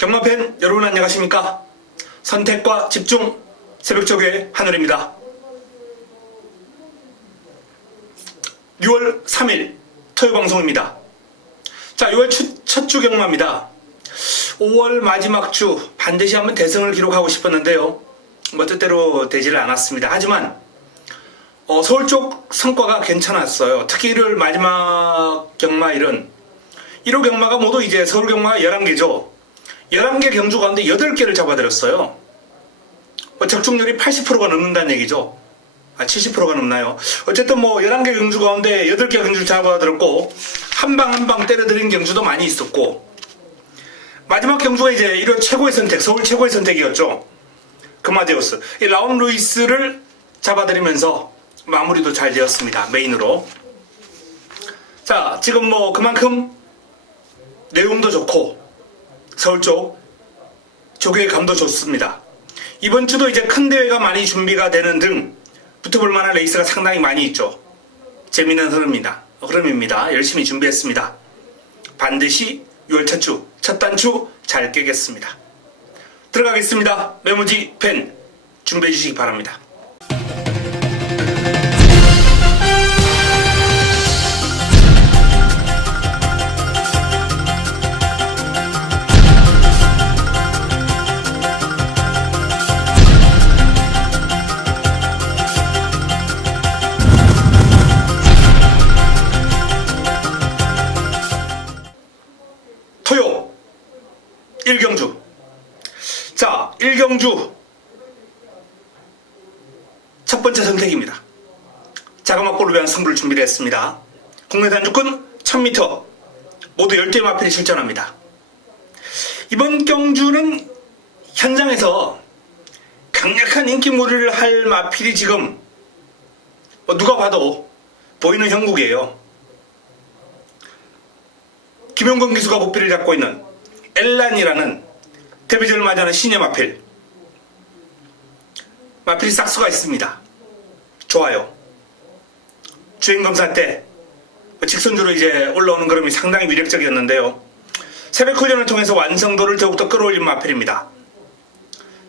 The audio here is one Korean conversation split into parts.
경마팬 여러분 안녕하십니까? 선택과 집중 새벽조교의 한울입니다. 6월 3일 토요 방송입니다. 자, 6월 첫 주 경마입니다. 5월 마지막 주 반드시 한번 대승을 기록하고 싶었는데요. 뭐 뜻대로 되지를 않았습니다. 하지만 서울 쪽 성과가 괜찮았어요. 특히 일요일 마지막 경마일은 1호 경마가 모두 이제 서울 경마가 11개죠. 11개 경주 가운데 8개를 잡아드렸어요. 적중률이 80%가 넘는다는 얘기죠. 70%가 넘나요? 어쨌든 11개 경주 가운데 8개 경주를 잡아들었고, 한 방 한 방 때려드린 경주도 많이 있었고, 마지막 경주가 이제 일요일 최고의 선택, 서울 최고의 선택이었죠. 금화데우스. 이 라운 루이스를 잡아드리면서 마무리도 잘 되었습니다. 메인으로. 자, 지금 그만큼 내용도 좋고, 서울 쪽 조교의 감도 좋습니다. 이번 주도 이제 큰 대회가 많이 준비가 되는 등 붙어볼 만한 레이스가 상당히 많이 있죠. 재미있는 흐름입니다. 열심히 준비했습니다. 반드시 6월 첫 주, 첫 단추 잘 깨겠습니다. 들어가겠습니다. 메모지, 펜 준비해 주시기 바랍니다. 토요 1경주. 자, 1경주 첫 번째 선택입니다. 자가막골을 위한 승부를 준비를 했습니다. 국내 단주권 1000m 모두 10개 마필이 출전합니다. 이번 경주는 현장에서 강력한 인기몰이를 할 마필이 지금 누가 봐도 보이는 형국이에요. 김용건 기수가 목표를 잡고 있는 엘란이라는 데뷔전을 맞이하는 신예 마필. 마필이 싹수가 있습니다. 좋아요. 주행검사 때 직선주로 이제 올라오는 걸음이 상당히 위력적이었는데요. 새벽 훈련을 통해서 완성도를 더욱더 끌어올린 마필입니다.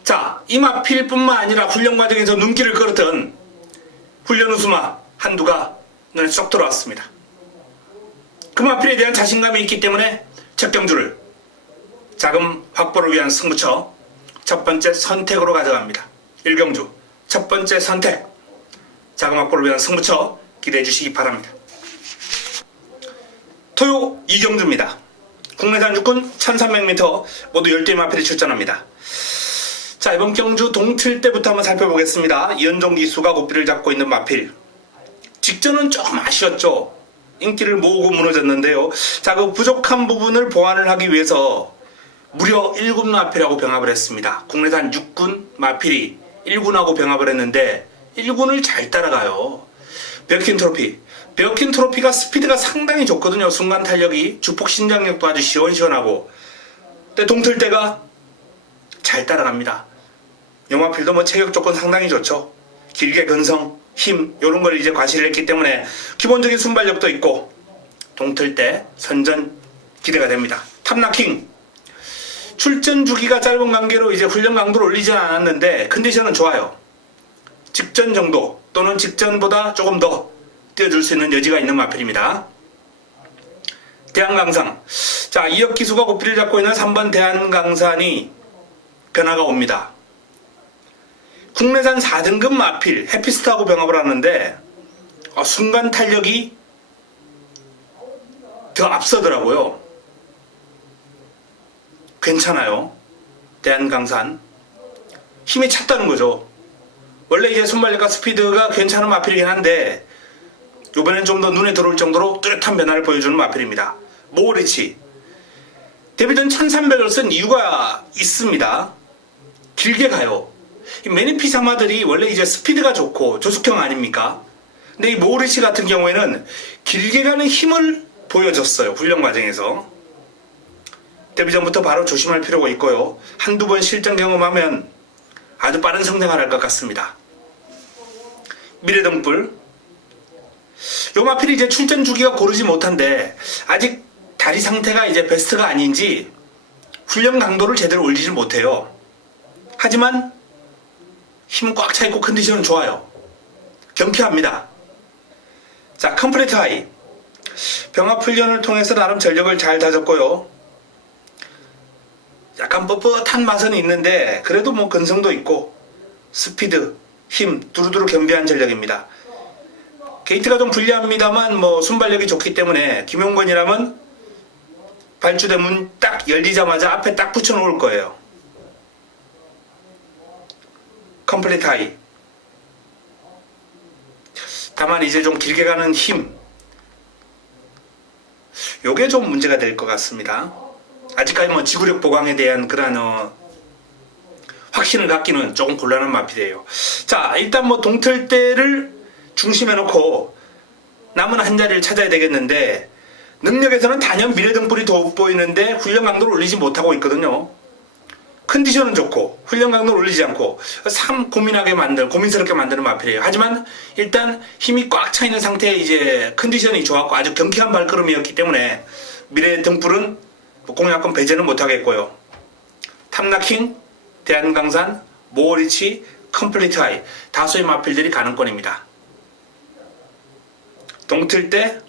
자, 이 마필뿐만 아니라 훈련 과정에서 눈길을 끌었던 훈련 우수마 한두가 눈에 쏙 들어왔습니다. 그 마필에 대한 자신감이 있기 때문에 첫 경주를 자금 확보를 위한 승부처 첫 번째 선택으로 가져갑니다. 1경주 첫 번째 선택 자금 확보를 위한 승부처 기대해 주시기 바랍니다. 토요 2경주입니다. 국내 단주권 1300m 모두 10개 마필이 출전합니다. 자, 이번 경주 동틀 때부터 한번 살펴보겠습니다. 이현종 기수가 고삐를 잡고 있는 마필. 직전은 조금 아쉬웠죠. 인기를 모으고 무너졌는데요. 자, 그 부족한 부분을 보완을 하기 위해서 무려 1군 마필하고 병합을 했습니다. 국내산 6군 마필이 1군하고 병합을 했는데 1군을 잘 따라가요. 베어킨 트로피. 베어킨 트로피가 스피드가 상당히 좋거든요. 순간 탄력이, 주폭 신장력도 아주 시원시원하고. 근데 동틀 때가 잘 따라갑니다. 영마필도 체격 조건 상당히 좋죠. 길게 근성, 힘 이런 걸 이제 과시를 했기 때문에 기본적인 순발력도 있고 동틀 때 선전 기대가 됩니다. 탑나킹 출전 주기가 짧은 관계로 이제 훈련 강도를 올리지는 않았는데 컨디션은 좋아요. 직전 정도 또는 직전보다 조금 더 뛰어줄 수 있는 여지가 있는 마필입니다. 대한강산. 자, 이혁 기수가 고삐를 잡고 있는 3번 대한강산이 변화가 옵니다. 국내산 4등급 마필 해피스트하고 병합을 하는데 순간 탄력이 더 앞서더라고요. 괜찮아요. 대한강산 힘이 찼다는 거죠. 원래 이제 순발력과 스피드가 괜찮은 마필이긴 한데 이번엔 좀 더 눈에 들어올 정도로 뚜렷한 변화를 보여주는 마필입니다. 모리치 데뷔전 1300을 쓴 이유가 있습니다. 길게 가요. 이 매니피사마들이 원래 이제 스피드가 좋고 조숙형 아닙니까? 근데 이 모리치 같은 경우에는 길게 가는 힘을 보여줬어요. 훈련 과정에서. 데뷔전부터 바로 조심할 필요가 있고요. 한두 번 실전 경험하면 아주 빠른 성장을 할 것 같습니다. 미래등불. 요 마필이 이제 출전 주기가 고르지 못한데 아직 다리 상태가 이제 베스트가 아닌지 훈련 강도를 제대로 올리지 못해요. 하지만 힘은 꽉 차 있고 컨디션은 좋아요. 경쾌합니다. 자, 컴플리트 하이. 병합 훈련을 통해서 나름 전력을 잘 다졌고요. 약간 뻣뻣한 맛은 있는데 그래도 뭐 근성도 있고 스피드, 힘 두루두루 겸비한 전력입니다. 게이트가 좀 불리합니다만 뭐 순발력이 좋기 때문에 김용건이라면 발주대 문 딱 열리자마자 앞에 딱 붙여놓을 거예요. 컴플리트 하이. 다만 이제 좀 길게 가는 힘, 요게 좀 문제가 될 것 같습니다. 아직까지 뭐 지구력 보강에 대한 그런 확신을 갖기는 조금 곤란한 마필이에요. 자, 일단 뭐 동틀대를 중심에 놓고 남은 한 자리를 찾아야 되겠는데 능력에서는 단연 미래등불이 돋보이는데 훈련 강도를 올리지 못하고 있거든요. 컨디션은 좋고 훈련 강도를 올리지 않고 참 고민스럽게 만드는 마필이에요. 하지만 일단 힘이 꽉 차 있는 상태에 이제 컨디션이 좋았고 아주 경쾌한 발걸음이었기 때문에 미래등불은 공략권 배제는 못하겠고요. 탐나킹, 대한강산, 모어리치, 컴플리트 하이 다수의 마필들이 가능권입니다. 동틀대,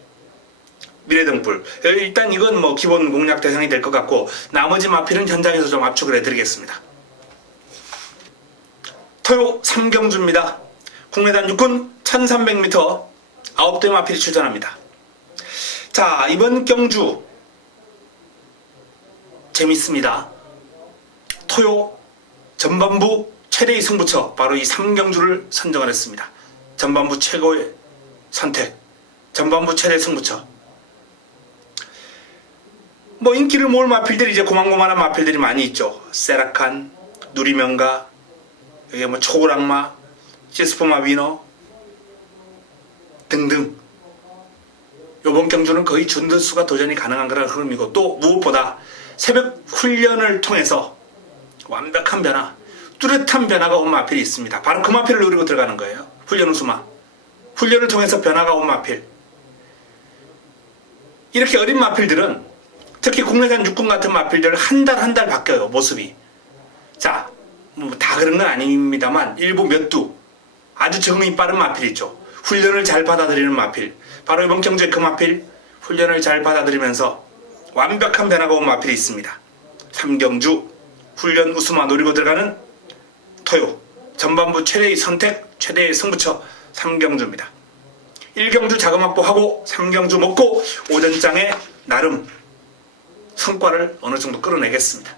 미래등불. 일단 이건 뭐 기본 공략 대상이 될 것 같고 나머지 마필은 현장에서 좀 압축을 해드리겠습니다. 토요 3경주입니다. 국내단 육군 1300m 9대 마필이 출전합니다. 자, 이번 경주 재밌습니다. 토요 전반부 최대의 승부처 바로 이 3경주를 선정을 했습니다. 전반부 최고의 선택, 전반부 최대 승부처. 뭐 인기를 모을 마필들이 이제 고만고만한 마필들이 많이 있죠. 세라칸, 누리명가, 여기 뭐 초골악마, 시스포마 위너 등등. 요번 경주는 거의 준드수가 도전이 가능한 그런 흐름이고 또 무엇보다 새벽 훈련을 통해서 완벽한 변화, 뚜렷한 변화가 온 마필이 있습니다. 바로 그 마필을 노리고 들어가는 거예요. 훈련 우수마. 훈련을 통해서 변화가 온 마필. 이렇게 어린 마필들은 특히 국내산 육군 같은 마필들 한 달 바뀌어요. 모습이. 자, 뭐 다 그런 건 아닙니다만 일부 몇 두 아주 적응이 빠른 마필이 있죠. 훈련을 잘 받아들이는 마필. 바로 이번 경주의 그 마필 훈련을 잘 받아들이면서 완벽한 변화가 온 마필이 있습니다. 3경주 훈련 우수마 노리고 들어가는 토요 전반부 최대의 선택, 최대의 승부처 3경주입니다. 1경주 자금 확보하고 3경주 먹고 오전장에 나름 성과를 어느 정도 끌어내겠습니다.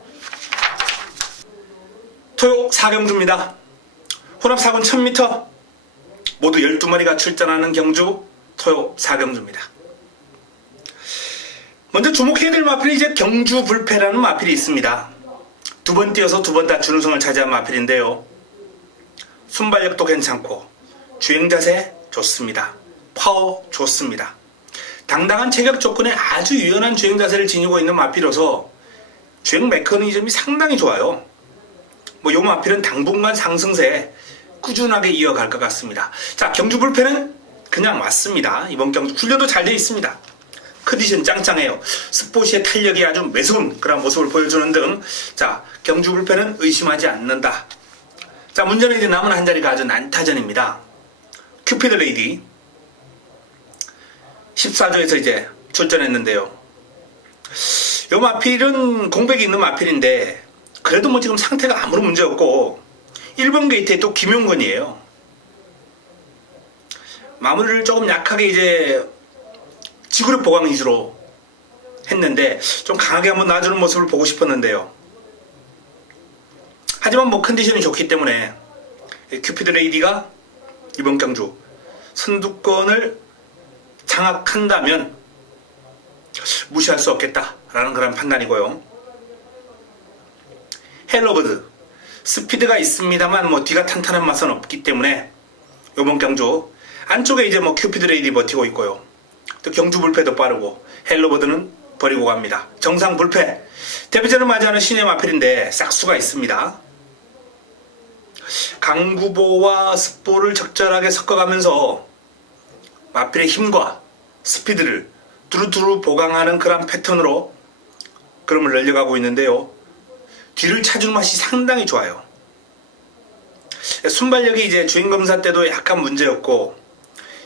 토요 4경주입니다. 혼합 4군 1000m 모두 12마리가 출전하는 경주 토요 4경주입니다. 먼저 주목해야 될 마필이 이제 경주 불패라는 마필이 있습니다. 두 번 뛰어서 두 번 다 준우승을 차지한 마필인데요. 순발력도 괜찮고 주행 자세 좋습니다. 파워 좋습니다. 당당한 체격 조건에 아주 유연한 주행 자세를 지니고 있는 마필로서 주행 메커니즘이 상당히 좋아요. 뭐 요 마필은 당분간 상승세에 꾸준하게 이어갈 것 같습니다. 자, 경주 불패는 그냥 맞습니다. 이번 경주 훈련도 잘 되어 있습니다. 컨디션 짱짱해요. 스포시의 탄력이 아주 매서운 그런 모습을 보여주는 등 자, 경주 불패는 의심하지 않는다. 자, 문제는 이제 남은 한 자리가 아주 난타전입니다. 큐피드 레이디 14조에서 이제 출전했는데요. 요 마필은 공백이 있는 마필인데 그래도 뭐 지금 상태가 아무런 문제 없고 1번 게이트에 또 김용건이에요. 마무리를 조금 약하게 이제 지구력 보강 위주로 했는데 좀 강하게 한번 놔주는 모습을 보고 싶었는데요. 하지만 뭐 컨디션이 좋기 때문에 큐피드 레이디가 이번 경주 선두권을 장악한다면 무시할 수 없겠다라는 그런 판단이고요. 헬로버드 스피드가 있습니다만 뭐 뒤가 탄탄한 맛은 없기 때문에 이번 경주 안쪽에 이제 뭐 큐피드 레이디 버티고 있고요. 또 경주 불패도 빠르고 헬로버드는 버리고 갑니다. 정상 불패 데뷔전을 맞이하는 신의 마필인데 싹수가 있습니다. 강구보와 습보를 적절하게 섞어가면서 마필의 힘과 스피드를 두루두루 보강하는 그런 패턴으로 그럼을 늘려가고 있는데요. 뒤를 차주는 맛이 상당히 좋아요. 순발력이 이제 주행검사 때도 약간 문제였고,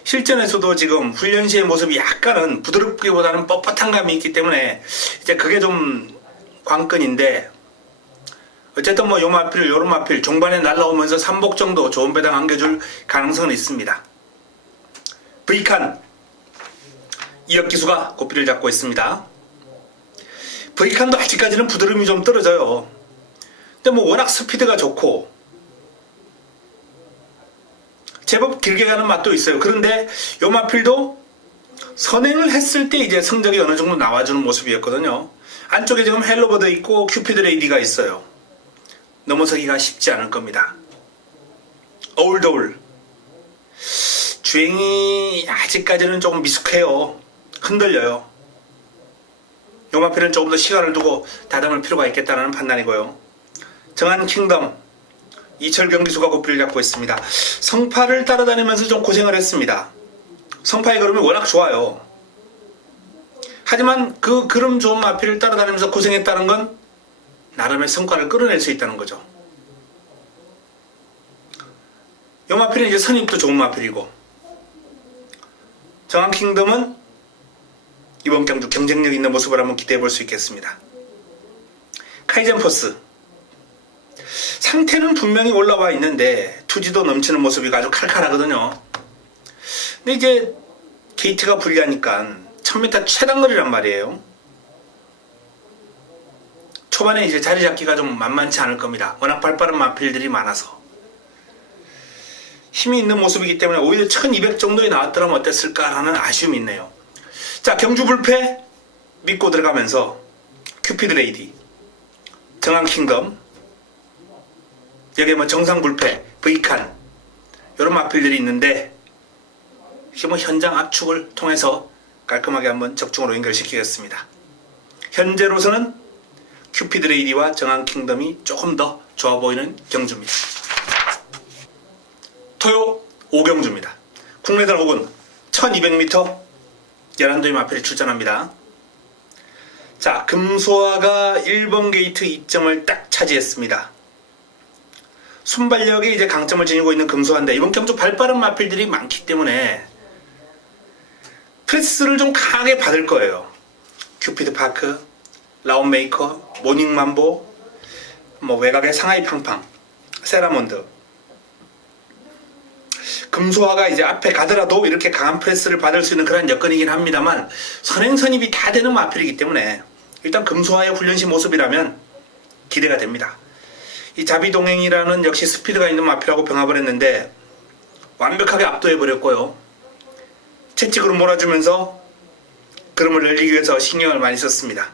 실전에서도 지금 훈련 시의 모습이 약간은 부드럽기보다는 뻣뻣한 감이 있기 때문에 이제 그게 좀 관건인데, 어쨌든 뭐 요 마필 요런 마필 종반에 날라오면서 3복 정도 좋은 배당 안겨줄 가능성은 있습니다. V칸 2억 기수가 고삐를 잡고 있습니다. V칸도 아직까지는 부드러움이 좀 떨어져요. 근데 뭐 워낙 스피드가 좋고 제법 길게 가는 맛도 있어요. 그런데 요 마필도 선행을 했을 때 이제 성적이 어느 정도 나와주는 모습이었거든요. 안쪽에 지금 헬로버드 있고 큐피드 레이디가 있어요. 넘어서기가 쉽지 않을 겁니다. 어울더울 주행이 아직까지는 조금 미숙해요. 흔들려요. 요 마필은 조금 더 시간을 두고 다듬을 필요가 있겠다는 판단이고요. 정한 킹덤 이철 경기수가 고삐를 잡고 있습니다. 성파를 따라다니면서 좀 고생을 했습니다. 성파의 걸음이 워낙 좋아요. 하지만 그 걸음 좋은 마필을 따라다니면서 고생했다는 건 나름의 성과를 끌어낼 수 있다는 거죠. 이 마필은 이제 선입도 좋은 마필이고, 정한 킹덤은 이번 경주 경쟁력 있는 모습을 한번 기대해 볼 수 있겠습니다. 카이젠 포스 상태는 분명히 올라와 있는데 투지도 넘치는 모습이 아주 칼칼하거든요. 근데 이제 게이트가 불리하니까 1000m 최단거리란 말이에요. 초반에 이제 자리 잡기가 좀 만만치 않을 겁니다. 워낙 발빠른 마필들이 많아서 힘이 있는 모습이기 때문에 오히려 1200 정도에 나왔더라면 어땠을까라는 아쉬움이 있네요. 자, 경주 불패 믿고 들어가면서 큐피드 레이디, 정한 킹덤, 여기 뭐 정상 불패, V칸 이런 마필들이 있는데 이게 뭐 현장 압축을 통해서 깔끔하게 한번 적중으로 연결시키겠습니다. 현재로서는 큐피드 레이디와 정한 킹덤이 조금 더 좋아 보이는 경주입니다. 토요 5경주입니다. 국내단 5군 1200m 11도의 마필이 출전합니다. 자, 금소화가 1번 게이트 2점을 딱 차지했습니다. 순발력이 이제 강점을 지니고 있는 금소화인데 이번 경주 발빠른 마필들이 많기 때문에 프레스를 좀 강하게 받을 거예요. 큐피드 파크, 라운메이커, 모닝맘보, 뭐 외곽의 상하이 팡팡, 세라몬드. 금소화가 이제 앞에 가더라도 이렇게 강한 프레스를 받을 수 있는 그런 여건이긴 합니다만 선행선입이 다 되는 마필이기 때문에 일단 금소화의 훈련시 모습이라면 기대가 됩니다. 이 자비동행이라는 역시 스피드가 있는 마필하고 병합을 했는데 완벽하게 압도해버렸고요. 채찍으로 몰아주면서 걸음을 늘리기 위해서 신경을 많이 썼습니다.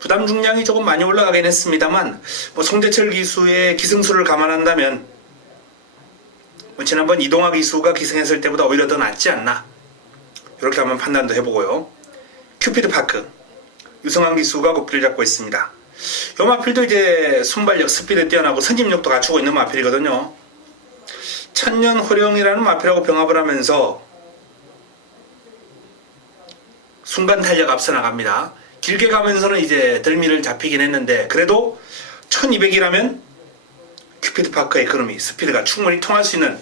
부담 중량이 조금 많이 올라가긴 했습니다만 뭐 송재철 기수의 기승수를 감안한다면 뭐 지난번 이동학 기수가 기승했을 때보다 오히려 더 낫지 않나 이렇게 한번 판단도 해보고요. 큐피드 파크 유성환 기수가 고삐를 잡고 있습니다. 이 마필도 이제 순발력, 스피드 뛰어나고 선집력도 갖추고 있는 마필이거든요. 천년 호령이라는 마필하고 병합을 하면서 순간 탄력 앞서 나갑니다. 길게 가면서는 이제 덜미를 잡히긴 했는데 그래도 1200이라면 큐피드 파크의 걸음이 스피드가 충분히 통할 수 있는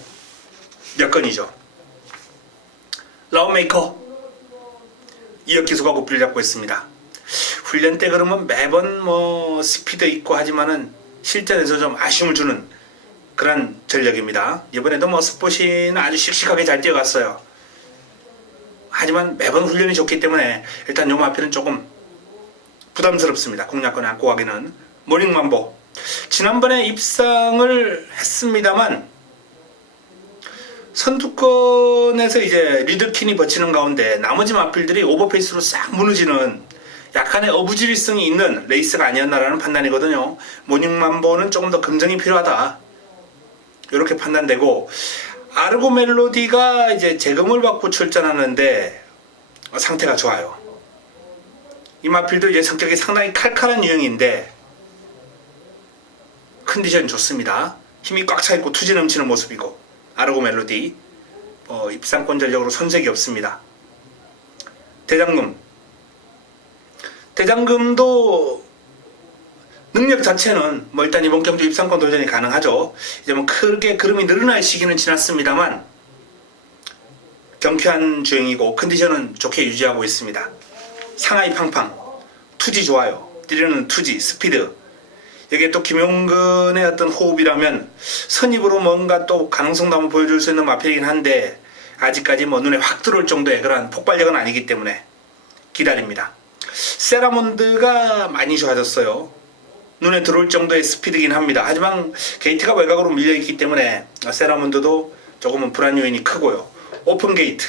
여건이죠. 라운메이커 2억 기수가 고삐를 잡고 있습니다. 훈련 때 그러면 매번 뭐 스피드 있고 하지만은 실전에서 좀 아쉬움을 주는 그런 전력입니다. 이번에도 뭐 스포시는 아주 씩씩하게 잘 뛰어갔어요. 하지만 매번 훈련이 좋기 때문에 일단 요 마필은 조금 부담스럽습니다. 공략권에 안고 가기는. 모닝맘보 지난번에 입상을 했습니다만 선두권에서 이제 리드킨이 버티는 가운데 나머지 마필들이 오버페이스로 싹 무너지는 약간의 어부지리성이 있는 레이스가 아니었나라는 판단이거든요. 모닝맘보는 조금 더 검증이 필요하다 이렇게 판단되고, 아르고 멜로디가 이제 재검을 받고 출전하는데 상태가 좋아요. 이 마필도 이제 성격이 상당히 칼칼한 유형인데 컨디션이 좋습니다. 힘이 꽉 차있고 투지 넘치는 모습이고, 아르고 멜로디 입상권 전력으로 손색이 없습니다. 대장금도 능력 자체는 뭐 일단 이번 경주 입상권 도전이 가능하죠. 이제 뭐 크게 그름이 늘어날 시기는 지났습니다만 경쾌한 주행이고 컨디션은 좋게 유지하고 있습니다. 상하이 팡팡, 투지 좋아요. 뛰려는 투지, 스피드. 여기에 또 김용근의 어떤 호흡이라면 선입으로 뭔가 또 가능성도 한번 보여줄 수 있는 마필이긴 한데 아직까지 뭐 눈에 확 들어올 정도의 그런 폭발력은 아니기 때문에 기다립니다. 세라몬드가 많이 좋아졌어요. 눈에 들어올 정도의 스피드긴 합니다. 하지만 게이트가 외곽으로 밀려있기 때문에 세라몬드도 조금은 불안 요인이 크고요. 오픈 게이트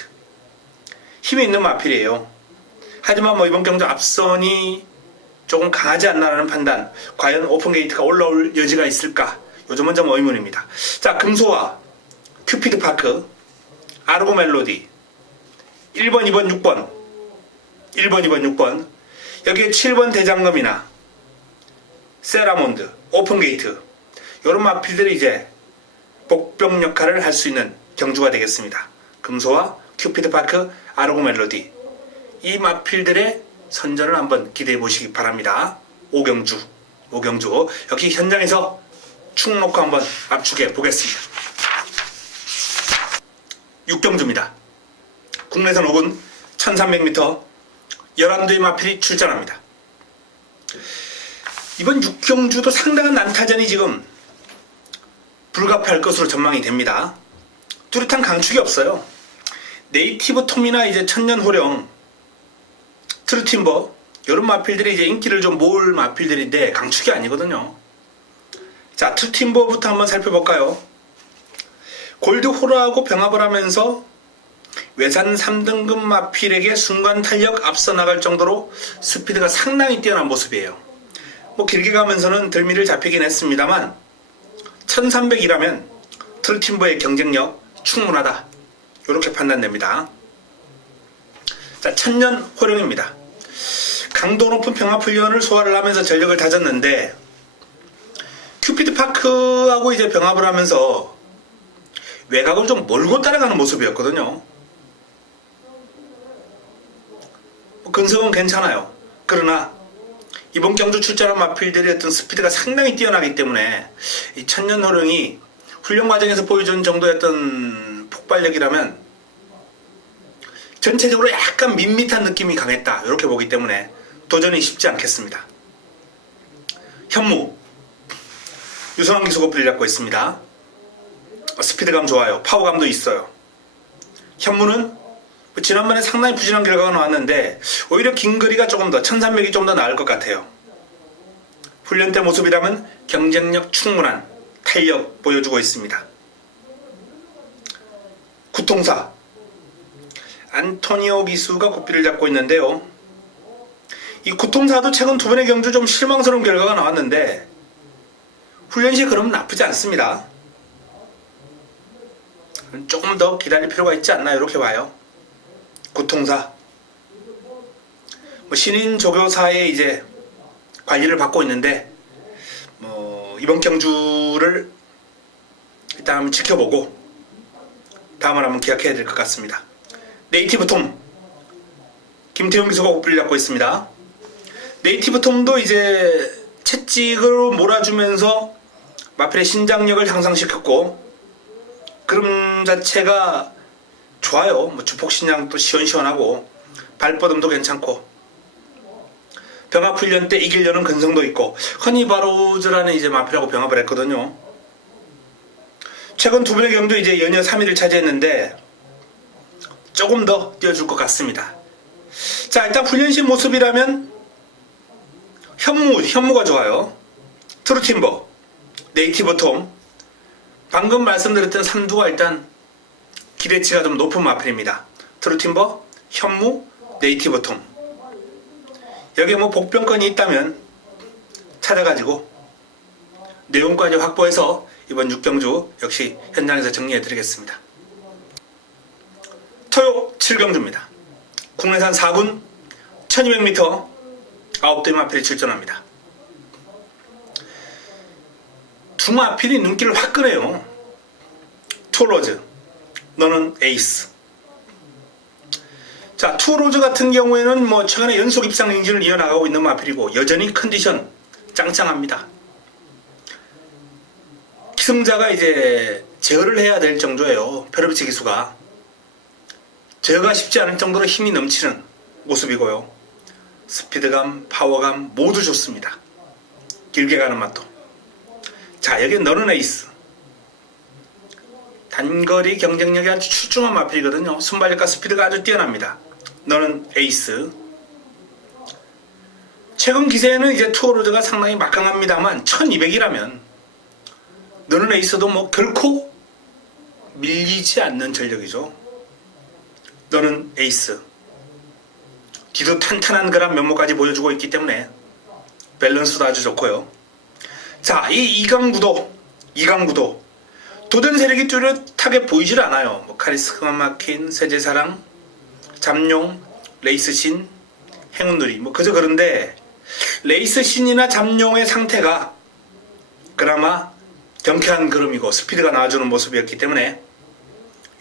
힘이 있는 마필이에요. 하지만 뭐 이번 경주 앞선이 조금 강하지 않나라는 판단. 과연 오픈 게이트가 올라올 여지가 있을까? 요즘은 좀 의문입니다. 자, 금소와 큐피드 파크, 아르고 멜로디 1번, 2번, 6번 1번, 2번, 6번 여기에 7번 대장금이나 세라몬드, 오픈 게이트 이런 마필들이 이제 복병 역할을 할 수 있는 경주가 되겠습니다. 금소와 큐피드 파크, 아르고 멜로디 이 마필들의 선전을 한번 기대해 보시기 바랍니다. 오경주 여기 현장에서 축 놓고 한번 압축해 보겠습니다. 6경주입니다. 국내선 5군 1300m 11대의 마필이 출전합니다. 이번 6경주도 상당한 난타전이 지금 불가피할 것으로 전망이 됩니다. 뚜렷한 강축이 없어요. 네이티브 톰이나 이제 천년호령, 트루팀버 이런 마필들이 이제 인기를 좀 모을 마필들인데 강축이 아니거든요. 자, 트루팀버부터 한번 살펴볼까요? 골드호러하고 병합을 하면서 외산 3등급 마필에게 순간 탄력 앞서 나갈 정도로 스피드가 상당히 뛰어난 모습이에요. 뭐 길게 가면서는 덜미를 잡히긴 했습니다만 1300이라면 트루팀버의 경쟁력 충분하다 이렇게 판단됩니다. 자, 천년호령입니다. 강도 높은 병합훈련을 소화를 하면서 전력을 다졌는데 큐피드 파크하고 이제 병합을 하면서 외곽을 좀 몰고 따라가는 모습이었거든요. 근성은 괜찮아요. 그러나 이번 경주 출전한 마필들의 어떤 스피드가 상당히 뛰어나기 때문에 이 천년호령이 훈련 과정에서 보여준 정도의 어떤 폭발력이라면 전체적으로 약간 밋밋한 느낌이 강했다 이렇게 보기 때문에 도전이 쉽지 않겠습니다. 현무 유성환 기수가 불을 잡고 있습니다. 스피드감 좋아요. 파워감도 있어요. 현무는 지난번에 상당히 부진한 결과가 나왔는데 오히려 긴 거리가 조금 더 1300이 좀 더 나을 것 같아요. 훈련 때 모습이라면 경쟁력 충분한 탄력 보여주고 있습니다. 구통사 안토니오 기수가 고삐를 잡고 있는데요. 이 구통사도 최근 두 번의 경주 좀 실망스러운 결과가 나왔는데 훈련 시 그럼 나쁘지 않습니다. 조금 더 기다릴 필요가 있지 않나 이렇게 봐요. 구통사 뭐 신인 조교사의 이제 관리를 받고 있는데 뭐 이번 경주를 일단 한번 지켜보고 다음을 한번 기약해야 될 것 같습니다. 네이티브 톰 김태용 기수가 고삐를 잡고 있습니다. 네이티브 톰도 이제 채찍으로 몰아주면서 마필의 신장력을 향상시켰고 그림 자체가 좋아요. 뭐 주폭신장도 시원시원하고 발뻗음도 괜찮고 병합훈련 때 이기려는 근성도 있고 허니바로즈라는 이제 마필하고 병합을 했거든요. 최근 두 번의 경주 이제 연이어 3위를 차지했는데 조금 더 뛰어줄 것 같습니다. 자, 일단 훈련실 모습이라면 현무가 좋아요. 트루팀버, 네이티브 톰 방금 말씀드렸던 3두가 일단 기대치가 좀 높은 마필입니다. 트루팀버, 현무, 네이티브 톰 여기에 뭐 복병권이 있다면 찾아가지고 내용까지 확보해서 이번 6경주 역시 현장에서 정리해드리겠습니다. 토요 7경주입니다. 국내산 4군 1200m 9대의 마필이 출전합니다. 두 마필이 눈길을 확 끄네요. 투로즈 너는 에이스. 자, 투로즈 같은 경우에는 뭐 최근에 연속 입상 행진을 이어나가고 있는 마필이고 여전히 컨디션 짱짱합니다. 기승자가 이제 제어를 해야 될 정도예요. 페로비치 기수가 제어가 쉽지 않을 정도로 힘이 넘치는 모습이고요. 스피드감, 파워감 모두 좋습니다. 길게 가는 맛도. 자, 여기 너는 에이스. 단거리 경쟁력이 아주 출중한 마필이거든요. 순발력과 스피드가 아주 뛰어납니다. 너는 에이스. 최근 기세에는 이제 투어로드가 상당히 막강합니다만 1200이라면 너는 에이스도 뭐 결코 밀리지 않는 전력이죠. 너는 에이스. 뒤도 탄탄한 그런 면모까지 보여주고 있기 때문에 밸런스도 아주 좋고요. 자, 이 이강구도 도전 세력이 뚜렷하게 보이질 않아요. 뭐 카리스마 막힌 세제사랑, 잠룡, 레이스신, 행운누리 뭐 그저 그런데 레이스신이나 잠룡의 상태가 그나마 경쾌한 걸음이고 스피드가 나와주는 모습이었기 때문에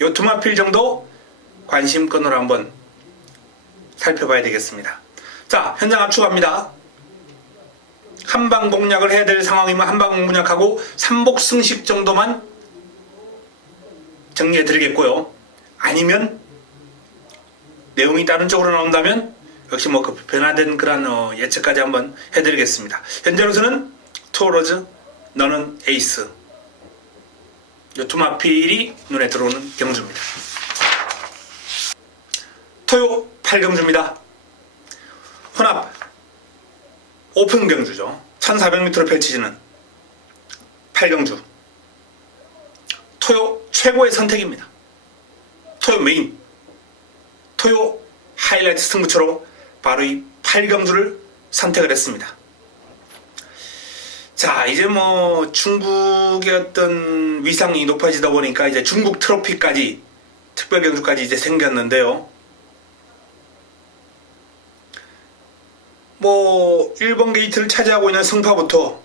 요 두 마필 정도 관심권으로 한번 살펴봐야 되겠습니다. 자, 현장 압축합니다. 한방 공략을 해야 될 상황이면 한방 공략하고 삼복승식 정도만 정리해 드리겠고요. 아니면 내용이 다른 쪽으로 나온다면 역시 뭐 그 변화된 그런 예측까지 한번 해드리겠습니다. 현재로서는 투어로즈, 너는 에이스. 이 두 마필이 눈에 들어오는 경주입니다. 토요 8경주입니다. 혼합 오픈 경주죠. 1400m를 펼치지는 8경주. 토요 최고의 선택입니다. 토요 메인, 토요 하이라이트 승부처로 바로 이 8경주를 선택을 했습니다. 자, 이제 뭐 중국의 어떤 위상이 높아지다 보니까 이제 중국 트로피까지, 특별 경주까지 이제 생겼는데요. 뭐 1번 게이트를 차지하고 있는 승파부터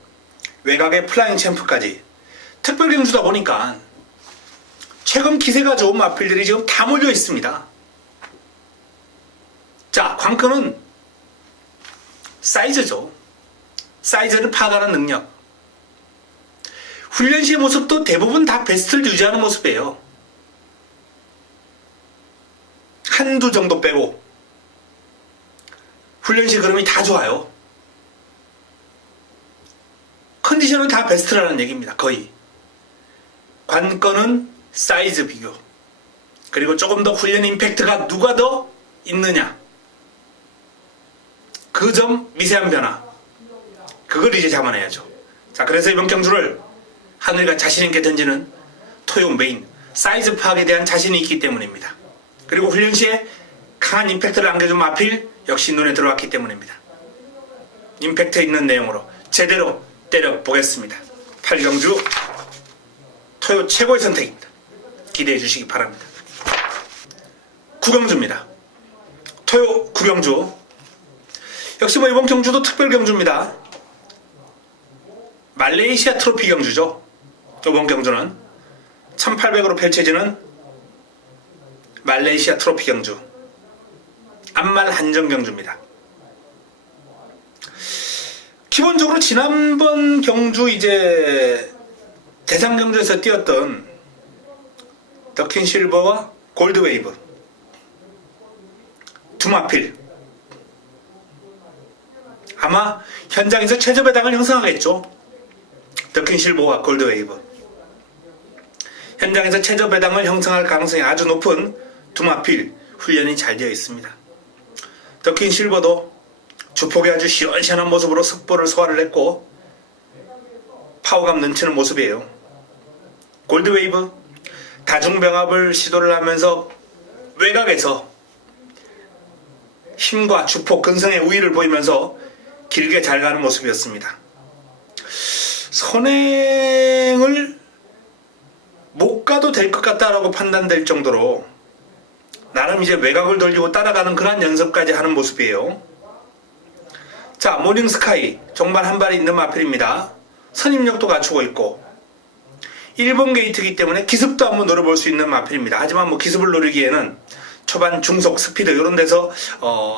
외곽의 플라잉 챔프까지 특별 경주다 보니까 최근 기세가 좋은 마필들이 지금 다 몰려 있습니다. 자, 관건은 사이즈죠. 사이즈를 파악하는 능력. 훈련 시의 모습도 대부분 다 베스트를 유지하는 모습이에요. 한두 정도 빼고 훈련 시 그림이 다 좋아요. 컨디션은 다 베스트라는 얘기입니다. 거의. 관건은 사이즈 비교. 그리고 조금 더 훈련 임팩트가 누가 더 있느냐. 그 점 미세한 변화. 그걸 이제 잡아내야죠. 자, 그래서 이번 경주를 하늘이가 자신있게 던지는 토요 메인. 사이즈 파악에 대한 자신이 있기 때문입니다. 그리고 훈련 시에 강한 임팩트를 안겨준 마필 역시 눈에 들어왔기 때문입니다. 임팩트 있는 내용으로 제대로 때려보겠습니다. 8경주 토요 최고의 선택입니다. 기대해 주시기 바랍니다. 9경주입니다. 토요 9경주. 역시 뭐 이번 경주도 특별 경주입니다. 말레이시아 트로피 경주죠. 이번 경주는 1800으로 펼쳐지는 말레이시아 트로피 경주. 암말 한정 경주입니다. 기본적으로 지난번 경주 이제 대상 경주에서 뛰었던 더킨 실버와 골드웨이브 두 마필 아마 현장에서 최저 배당을 형성하겠죠. 더킨 실버와 골드웨이브 현장에서 최저 배당을 형성할 가능성이 아주 높은 두 마필 훈련이 잘 되어 있습니다. 더킨 실버도 주폭이 아주 시원시원한 모습으로 속보를 소화를 했고 파워감 넘치는 모습이에요. 골드웨이브 다중병합을 시도를 하면서 외곽에서 힘과 주폭 근성의 우위를 보이면서 길게 잘 가는 모습이었습니다. 선행을 못 가도 될 것 같다라고 판단될 정도로 나름 이제 외곽을 돌리고 따라가는 그런 연습까지 하는 모습이에요. 자, 모닝스카이 종반 한 발이 있는 마필입니다. 선임력도 갖추고 있고 1번 게이트이기 때문에 기습도 한번 노려볼 수 있는 마필입니다. 하지만 뭐 기습을 노리기에는 초반 중속 스피드 이런 데서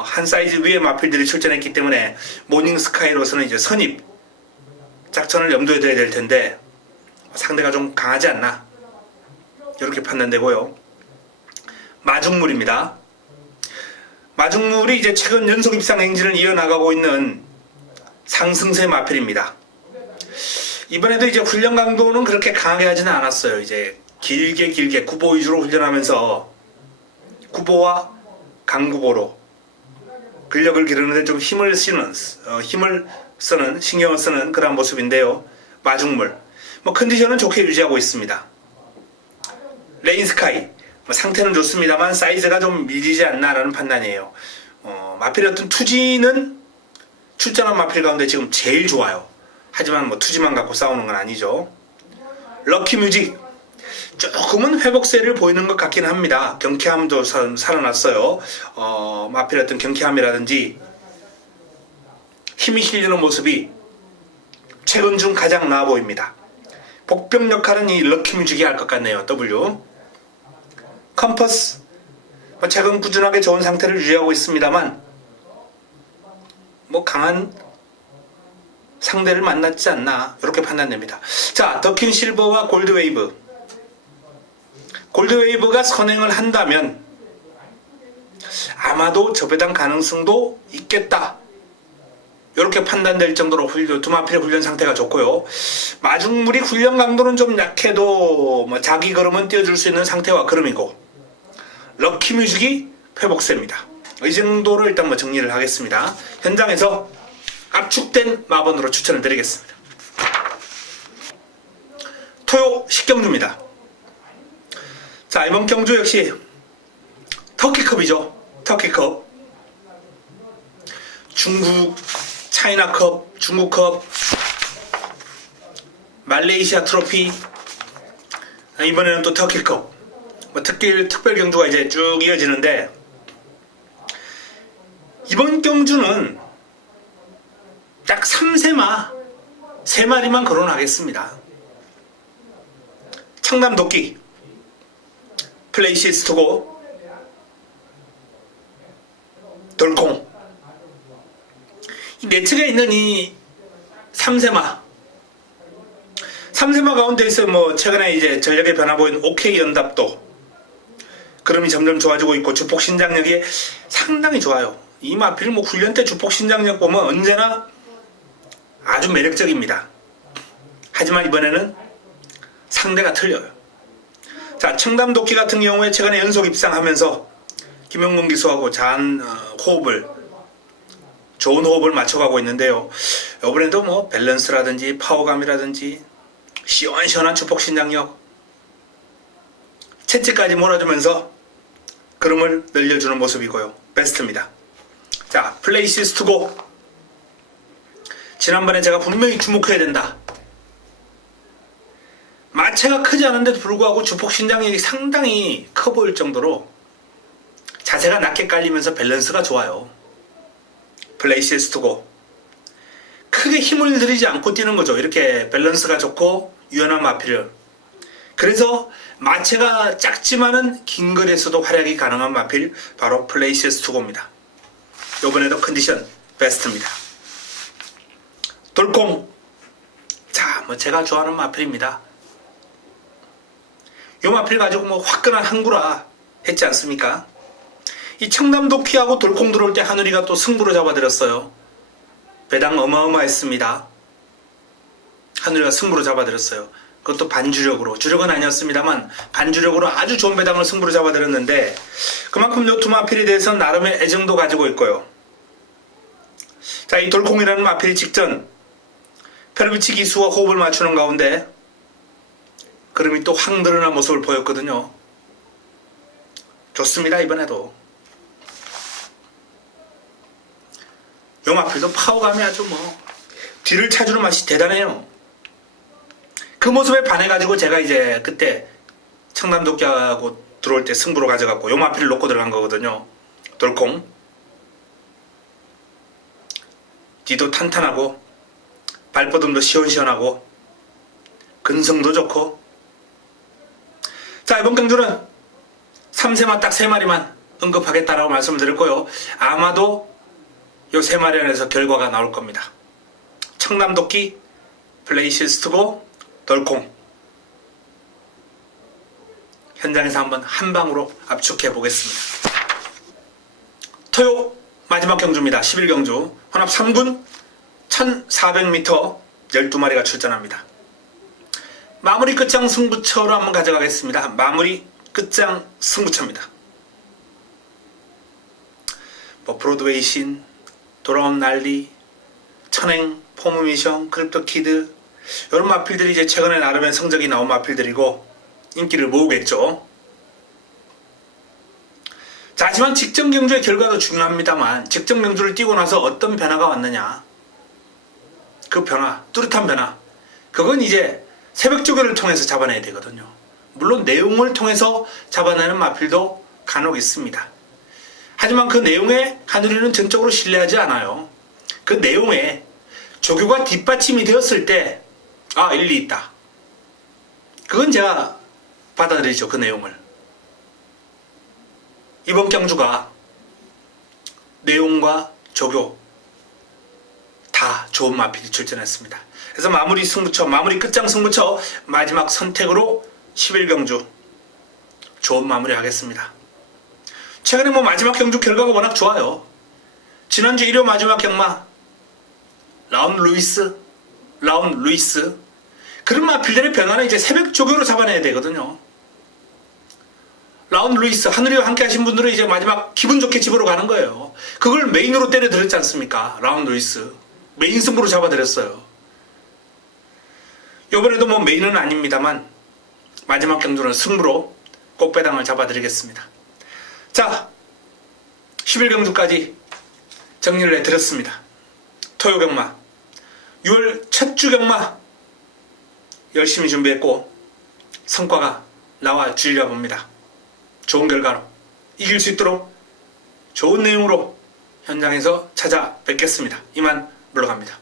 한 사이즈 위의 마필들이 출전했기 때문에 모닝스카이로서는 이제 선입 작전을 염두에 둬야 될 텐데 상대가 좀 강하지 않나 이렇게 판단되고요. 마중물입니다. 마중물이 이제 최근 연속 입상 행진을 이어나가고 있는 상승세 마필입니다. 이번에도 이제 훈련 강도는 그렇게 강하게 하지는 않았어요. 이제 길게 구보 위주로 훈련하면서 구보와 강구보로 근력을 기르는데 좀 힘을 쓰는 신경을 쓰는 그런 모습인데요. 마중물 컨디션은 좋게 유지하고 있습니다. 레인스카이 상태는 좋습니다만 사이즈가 좀 밀리지 않나라는 판단이에요. 마필의 어떤 투지는 출전한 마필 가운데 지금 제일 좋아요. 하지만 투지만 갖고 싸우는 건 아니죠. 럭키뮤직 조금은 회복세를 보이는 것 같긴 합니다. 경쾌함도 살아났어요. 마필의 어떤 경쾌함이라든지 힘이 실리는 모습이 최근 중 가장 나아 보입니다. 복병 역할은 이 럭키뮤직이 할 것 같네요. W 컴퍼스 최근 꾸준하게 좋은 상태를 유지하고 있습니다만 강한 상대를 만났지 않나 이렇게 판단됩니다. 자, 더킨 실버와 골드웨이브. 골드웨이브가 선행을 한다면 아마도 접배당 가능성도 있겠다 이렇게 판단될 정도로 두 마필의 훈련 상태가 좋고요. 마중물이 훈련 강도는 좀 약해도 자기 걸음은 띄워줄 수 있는 상태와 걸음이고, 럭키뮤직이 회복세입니다. 이 정도로 일단 정리를 하겠습니다. 현장에서 압축된 마번으로 추천을 드리겠습니다. 토요 10경주입니다. 자, 이번 경주 역시 터키컵이죠. 터키컵. 중국, 차이나컵, 중국컵, 말레이시아 트로피, 이번에는 또 터키컵. 특별 경주가 이제 쭉 이어지는데, 이번 경주는 딱 3세마 3마리만 거론하겠습니다. 청담도끼, 플레이시스트고, 돌콩. 이 네 척에 있는 이 3세마 가운데에서 최근에 이제 전력의 변화 보인 OK 연답도 그럼이 점점 좋아지고 있고, 주폭 신장력이 상당히 좋아요. 이 마필 훈련 때 주폭 신장력 보면 언제나 아주 매력적입니다. 하지만 이번에는 상대가 틀려요. 자, 청담도끼 같은 경우에 최근에 연속 입상하면서 김용문 기수하고 좋은 호흡을 맞춰가고 있는데요. 이번에도 밸런스라든지 파워감이라든지 시원시원한 주폭 신장력, 채찍까지 몰아주면서 걸음을 늘려주는 모습이고요. 베스트입니다. 자, 플레이시스트고. 지난번에 제가 분명히 주목해야 된다. 마체가 크지 않은데도 불구하고 주폭 신장력이 상당히 커 보일 정도로 자세가 낮게 깔리면서 밸런스가 좋아요. 플레이시스트고. 크게 힘을 들이지 않고 뛰는 거죠. 이렇게 밸런스가 좋고 유연한 마필을. 그래서 마체가 작지만은 긴 거리에서도 활약이 가능한 마필, 바로 플레이시스트고입니다. 이번에도 컨디션 베스트입니다. 돌콩. 자, 제가 좋아하는 마필입니다. 이 마필 가지고 화끈한 항구라 했지 않습니까? 이 청담도끼하고 돌콩 들어올 때 하늘이가 또 승부로 잡아들였어요. 배당 어마어마했습니다. 하늘이가 승부로 잡아들였어요. 그것도 반주력으로, 주력은 아니었습니다만 반주력으로 아주 좋은 배당을 승부로 잡아들였는데, 그만큼 이 두 마필에 대해서는 나름의 애정도 가지고 있고요. 자, 이 돌콩이라는 마필이 직전 페르비치 기수와 호흡을 맞추는 가운데 그럼이 또 확 늘어난 모습을 보였거든요. 좋습니다. 이번에도 요 마필도 파워감이 아주 뒤를 차주는 맛이 대단해요. 그 모습에 반해가지고 제가 이제 그때 청담도끼하고 들어올 때 승부로 가져갔고 요 마필을 놓고 들어간 거거든요. 돌콩. 뒤도 탄탄하고 발버둥도 시원시원하고 근성도 좋고. 자, 이번 경주는 3세마 딱 3마리만 언급하겠다라고 말씀을 드렸고요. 아마도 요 3마리 안에서 결과가 나올 겁니다. 청담도끼, 플레이시스트고 덜콩 현장에서 한번 한 방으로 압축해 보겠습니다. 토요 마지막 경주입니다. 11경주 혼합 3군 1400m 12마리가 출전합니다. 마무리 끝장 승부처로 한번 가져가겠습니다. 마무리 끝장 승부처입니다. 뭐 브로드웨이 신, 돌아온 난리, 천행, 포무미션, 크립토키드 이런 마필들이 이제 최근에 나름의 성적이 나온 마필들이고 인기를 모으겠죠. 자, 하지만 직전 경주의 결과도 중요합니다만 직전 경주를 뛰고 나서 어떤 변화가 왔느냐, 그 변화, 뚜렷한 변화, 그건 이제 새벽 조교를 통해서 잡아내야 되거든요. 물론 내용을 통해서 잡아내는 마필도 간혹 있습니다. 하지만 그 내용에 하늘이는 전적으로 신뢰하지 않아요. 그 내용에 조교가 뒷받침이 되었을 때 일리 있다, 그건 제가 받아들이죠. 그 내용을. 이번 경주가 내용과 조교 다 좋은 마필이 출전했습니다. 그래서 마무리 승부처, 마무리 끝장 승부처 마지막 선택으로 11경주 좋은 마무리 하겠습니다. 최근에 마지막 경주 결과가 워낙 좋아요. 지난주 일요 마지막 경마 라운 루이스 그런 마필들의 변화는 이제 새벽 조교로 잡아내야 되거든요. 라운 루이스, 하늘이와 함께 하신 분들은 이제 마지막 기분 좋게 집으로 가는 거예요. 그걸 메인으로 때려드렸지 않습니까? 라운 루이스 메인 승부로 잡아드렸어요. 이번에도 메인은 아닙니다만 마지막 경주는 승부로 꽃배당을 잡아드리겠습니다. 자, 11경주까지 정리를 해드렸습니다. 토요경마 6월 첫 주 경마 열심히 준비했고 성과가 나와 주리라 봅니다. 좋은 결과로 이길 수 있도록 좋은 내용으로 현장에서 찾아뵙겠습니다. 이만 물러갑니다.